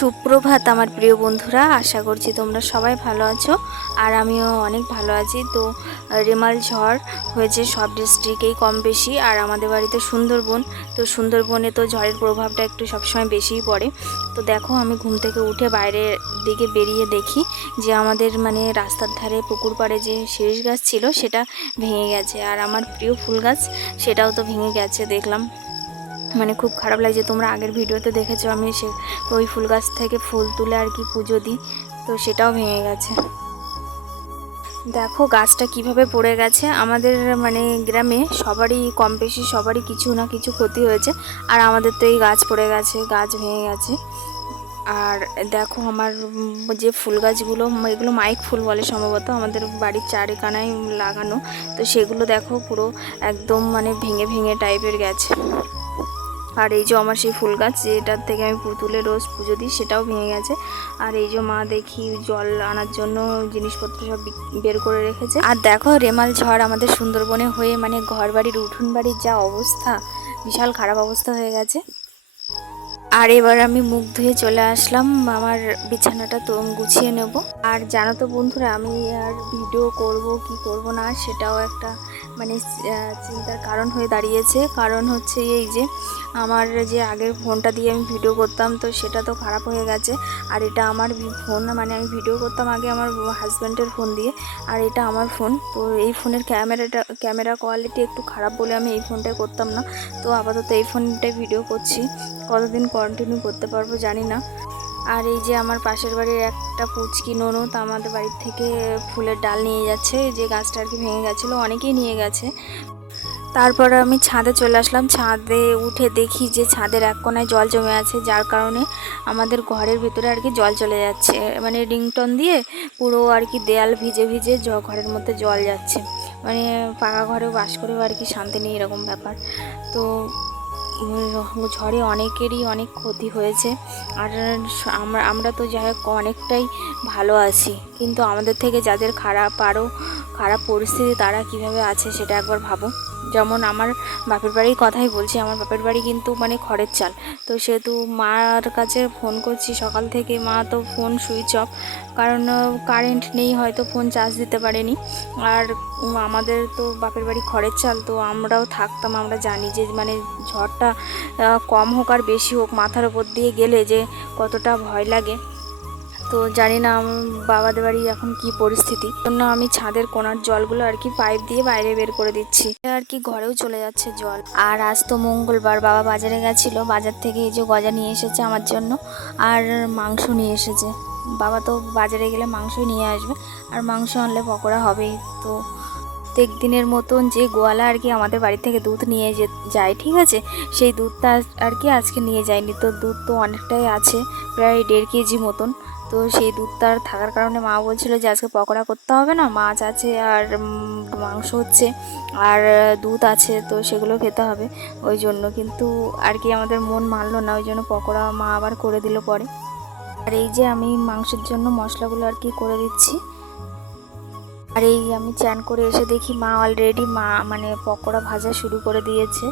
সুপ্রভাত আমার প্রিয় বন্ধুরা, আশা করছি তোমরা সবাই ভালো আছো আর আমিও অনেক ভালো আছি। তো, রেমাল ঝড় হয়েছে সব ডিস্ট্রিক্টেই কম বেশি আর আমাদের বাড়িতে সুন্দরবন, তো সুন্দরবনে তো ঝড়ের প্রভাবটা একটু সবসময় বেশিই পড়ে। তো দেখো, আমি ঘুম থেকে উঠে বাইরের দিকে বেরিয়ে দেখি যে আমাদের মানে রাস্তার ধারে পুকুর পাড়ে যে শিরিষ গাছ ছিল, সেটা ভেঙে গেছে। আর আমার প্রিয় ফুল গাছ, সেটাও তো ভেঙে গেছে, দেখলাম। মানে খুব খারাপ লাগছে তোমরা আগের ভিডিওতে দেখেছ আমি সে ওই ফুল গাছ থেকে ফুল তুলে আর কি পুজো দিই, তো সেটাও ভেঙে গেছে। দেখো গাছটা কীভাবে পড়ে গেছে, আমাদের মানে গ্রামে সবারই কম বেশি সবারই কিছু না কিছু ক্ষতি হয়েছে, আর আমাদের তো এই গাছ পড়ে গেছে, গাছ ভেঙে গেছে। আর দেখো আমার যে ফুল গাছগুলো, এগুলো মাইক ফুল বলে সম্ভবত, আমাদের বাড়ির চারিকানায় লাগানো, তো সেগুলো দেখো পুরো একদম মানে ভেঙে ভেঙে টাইপের গেছে। আর এই যে আমার সেই ফুল গাছ, যেটার থেকে আমি পুতুলে রোজ পুজো দিই, সেটাও ভেঙে গেছে। আর এই যে মা দেখি জল আনার জন্য জিনিসপত্র সব বের করে রেখেছে। আর দেখো রেমাল ঝড় আমাদের সুন্দরবনে হয়ে মানে ঘর বাড়ির উঠোন বাড়ির যা অবস্থা, বিশাল খারাপ অবস্থা হয়ে গেছে। আর এবার আমি মুখ ধুয়ে চলে আসলাম, আমার বিছানাটা তো গুছিয়ে নেব। আর জানো তো বন্ধুরা, আমি আর ভিডিও করব, কি করব না, সেটাও একটা মানে চিন্তার কারণ হয়ে দাঁড়িয়েছে। কারণ হচ্ছে এই যে, আমার যে আগের ফোনটা দিয়ে আমি ভিডিও করতাম, তো সেটা তো খারাপ হয়ে গেছে। আর এটা আমার ফোন মানে আমি ভিডিও করতাম আগে আমার হাজব্যান্ডের ফোন দিয়ে, আর এটা আমার ফোন। তো এই ফোনের ক্যামেরাটা, ক্যামেরা কোয়ালিটি একটু খারাপ বলে আমি এই ফোনটায় করতাম না। তো আপাতত এই ফোনটায় ভিডিও করছি। কতদিন কন্টিনিউ করতে পারব জানি না। আর এই যে আমার পাশের বাড়ির একটা পুচকি ননদ আমাদের বাড়ির থেকে ফুলের ডাল নিয়ে যাচ্ছে যে গাছটা আর কি ভেঙে গেছিল, অনেকেই নিয়ে গেছে। তারপরে আমি ছাদে চলে আসলাম, ছাদে উঠে দেখি যে ছাদের এক কোনায় জল জমে আছে, যার কারণে আমাদের ঘরের ভিতরে আর কি জল চলে যাচ্ছে মানে রিংটন দিয়ে পুরো আর কি দেয়াল ভিজে ভিজে ঘরের মধ্যে জল যাচ্ছে। মানে পাকা ঘরেও বাস করেও আর কি শান্তি নেই এরকম ব্যাপার। তো ঝড়ে অনেকেরই অনেক ক্ষতি হয়েছে। আর আমরা আমরা তো যাই হোক, অনেকটাই ভালো আছি। কিন্তু আমাদের থেকে যাদের খারাপ, আরও খারাপ পরিস্থিতি তারা কীভাবে আছে সেটা একবার ভাবো। যেমন আমার বাপের বাড়ির কথাই বলছি, আমার বাপের বাড়ি কিন্তু মানে খড়ের চাল। তো সেহেতু মার কাছে ফোন করছি, সকাল থেকে মা তো ফোন সুইচ অফ কারণ কারেন্ট নেই, হয়তো ফোন চার্জ দিতে পারেনি। আর আমাদের তো বাপের বাড়ি খড়ের চাল, তো আমরাও থাকতাম, আমরা জানি যে মানে ঝড়টা কম হোক আর বেশি হোক, মাথার ওপর দিয়ে গেলে যে কতটা ভয় লাগে। তো জানি না আমার বাবাদের বাড়ি এখন কি পরিস্থিতি। জন্য আমি ছাদের কোনার জলগুলো আর কি পাইপ দিয়ে বাইরে বের করে দিচ্ছি। আর কি ঘরেও চলে যাচ্ছে জল। আর আজ তো মঙ্গলবার, বাবা বাজারে গেছিল। বাজার থেকে এই যে গজা নিয়ে এসেছে আমার জন্য আর মাংস নিয়ে এসেছে। বাবা তো বাজারে গেলে মাংসই নিয়ে আসবে। আর মাংস আনলে পকোড়া হবেই। তো প্রত্যেক দিনের মতন যে গোয়ালা আর কি আমাদের বাড়ি থেকে দুধ নিয়ে যে যায়, ঠিক আছে? সেই দুধটা আর কি আজকে নিয়ে যায়নি। তো দুধ তো অনেকটাই আছে, প্রায় দেড় কেজি মতন। তো সেই দুধটা আর থাকার কারণে মা বলছিল যে আজকে পকোড়া করতে হবে না, মাছ আছে আর মাংস হচ্ছে আর দুধ আছে তো সেগুলো খেতে হবে। ওই জন্য কিন্তু আর কি আমাদের মন মানলো না, ওই জন্য পকোড়া মা আবার করে দিল পরে। আর এই যে আমি মাংসের জন্য মশলাগুলো আর কি করে দিচ্ছি। আর এই আমি চান করে এসে দেখি মা অলরেডি মা মানে পকোড়া ভাজা শুরু করে দিয়েছে।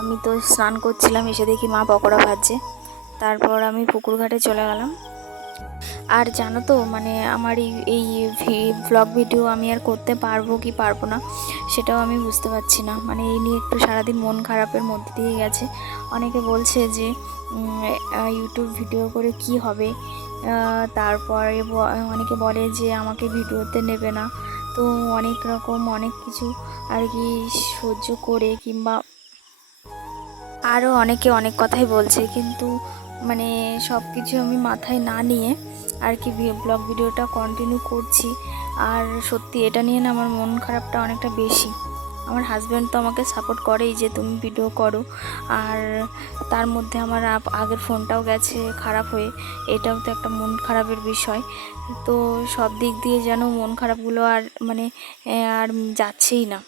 আমি তো স্নান করছিলাম, এসে দেখি মা পকোড়া ভাজছে। তারপর আমি পুকুর ঘাটে চলে গেলাম। আর জানো তো মানে আমার এই এই ব্লগ ভিডিও আমি আর করতে পারব কি পারব না, সেটাও আমি বুঝতে পারছি না। মানে এই নিয়ে একটু সারাদিন মন খারাপের মধ্যে দিয়ে গেছে। অনেকে বলছে যে ইউটিউব ভিডিও করে কি হবে? তারপরে অনেকে বলে যে, আমাকে ভিডিওতে নেবে না। তো অনেক রকম অনেক কিছু আর কি সহ্য করে কিংবা আরও অনেকে অনেক কথাই বলছে, কিন্তু মানে সব কিছু আমি মাথায় না নিয়ে আর কি ব্লগ ভিডিওটা কন্টিনিউ করছি। আর সত্যি এটা নিয়ে না আমার মন খারাপটা অনেকটা বেশি। আমার হাজব্যান্ড তো আমাকে সাপোর্ট করেই যে তুমি ভিডিও করো। আর তার মধ্যে আমার আগের ফোনটাও গেছে খারাপ হয়ে। এটাও তো একটা মন খারাপের বিষয়। তো সব দিক দিয়ে যেন মন খারাপগুলো আর মানে আর যাচ্ছেই না।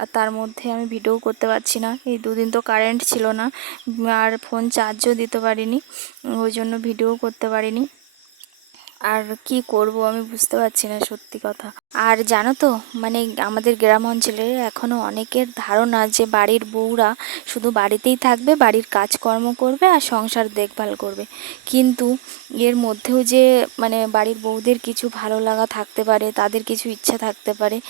আর তার মধ্যে আমি ভিডিও করতে পারছি না। এই দুদিন তো কারেন্ট ছিল না। আর ফোন চার্জও দিতে পারিনি। ওই জন্য ভিডিও করতে পারিনি। আর কি করব আমি বুঝতে পারছি না সত্যি কথা। আর জানো তো মানে আমাদের গ্রাম অঞ্চলে এখনও অনেকের ধারণা যে বাড়ির বউরা শুধু বাড়িতেই থাকবে, বাড়ির কাজকর্ম করবে আর সংসার দেখভাল করবে। কিন্তু এর মধ্যেও যে মানে বাড়ির বউদের কিছু ভালো লাগা থাকতে পারে, তাদের কিছু ইচ্ছা থাকতে পারে,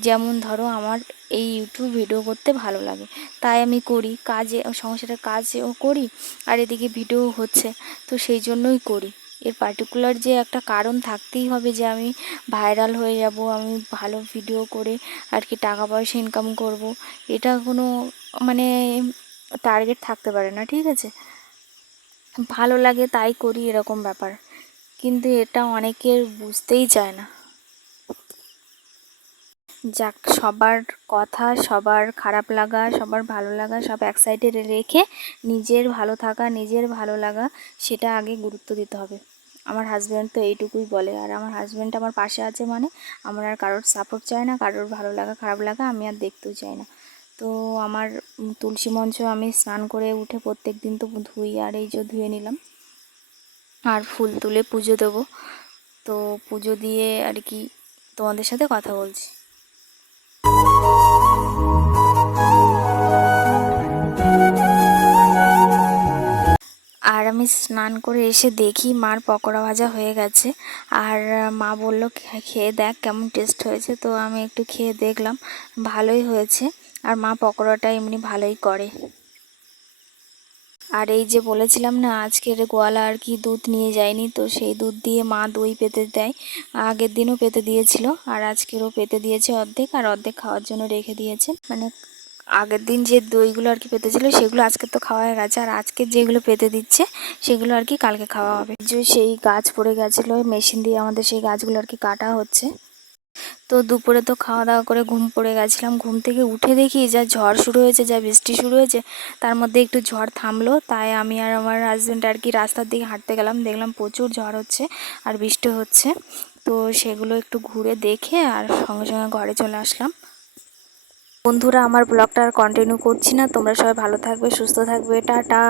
যেমন ধরো আমার এই ইউটিউব ভিডিও করতে ভালো লাগে। তাই আমি করি, কাজে, সংসারের কাজও করি, আর এদিকে ভিডিও হচ্ছে, তো সেই জন্যই করি। এর পার্টিকুলার যে একটা কারণ থাকতেই হবে যে আমি ভাইরাল হয়ে যাব, আমি ভালো ভিডিও করে আর কি টাকা পয়সা ইনকাম করব, এটা কোনো মানে টার্গেট থাকতে পারে না, ঠিক আছে? ভালো লাগে তাই করি এরকম ব্যাপার, কিন্তু এটা অনেকের বুঝতেই চায় না। যাক, সবার কথা, সবার খারাপ লাগা, সবার ভালো লাগা সব এক সাইডে রেখে নিজের ভালো থাকা, নিজের ভালো লাগা সেটা আগে গুরুত্ব দিতে হবে। আমার হাজব্যান্ড তো এইটুকুই বলে, আর আমার হাজব্যান্ড আমার পাশে আছে মানে আমার আর কারোর সাপোর্ট চাই না, কারোর ভালো লাগা, খারাপ লাগা আমি আর দেখতেও চাই না। তো আমার তুলসী মঞ্চ আমি স্নান করে উঠে প্রত্যেক দিন তো ধুই আর এই যে ধুয়ে নিলাম। আর ফুল তুলে পুজো দেবো। তো পুজো দিয়ে আর কি তোমাদের সাথে কথা বলছি। স্নান করে এসে দেখি মার পকোড়া ভাজা হয়ে গেছে। আর মা বলল খেয়ে দেখ কেমন টেস্ট হয়েছে। তো আমি একটু খেয়ে দেখলাম, ভালোই হয়েছে। আর মা পকোড়াটা এমনি ভালোই করে। আর এই যে বলেছিলাম না, আজকের গোয়ালা আর কি দুধ নিয়ে যায়নি, তো সেই দুধ দিয়ে মা দই পেতে দেয়। আগের দিনও পেতে দিয়েছিল, আর আজকেরও পেতে দিয়েছে অর্ধেক, আর অর্ধেক খাওয়ার জন্য রেখে দিয়েছে। মানে আগের দিন যে দইগুলো আর কি পেতে ছিল, সেগুলো আজকে তো খাওয়া হয়ে গেছে। আর আজকে যেগুলো পেতে দিচ্ছে, সেগুলো আর কি কালকে খাওয়া হবে। যে সেই গাছ পড়ে গেছিল মেশিন দিয়ে আমাদের সেই গাছগুলো আর কি কাটা হচ্ছে। তো দুপুরে তো খাওয়া দাওয়া করে ঘুম পড়ে গেছিলাম। ঘুম থেকে উঠে দেখি যা ঝড় শুরু হয়েছে, যা বৃষ্টি শুরু হয়েছে, তার মধ্যে একটু ঝড় থামলো। তাই আমি আর আমার হাজব্যান্ড আর কি রাস্তার দিকে হাঁটতে গেলাম। দেখলাম প্রচুর ঝড় হচ্ছে আর বৃষ্টি হচ্ছে। তো সেগুলো একটু ঘুরে দেখে আর সঙ্গে সঙ্গে ঘরে চলে আসলাম। বন্ধুরা আমার ব্লগটা আর কন্টিনিউ করছি না। তোমরা সবাই ভালো থাকবে সুস্থ থাকবে। টাটা।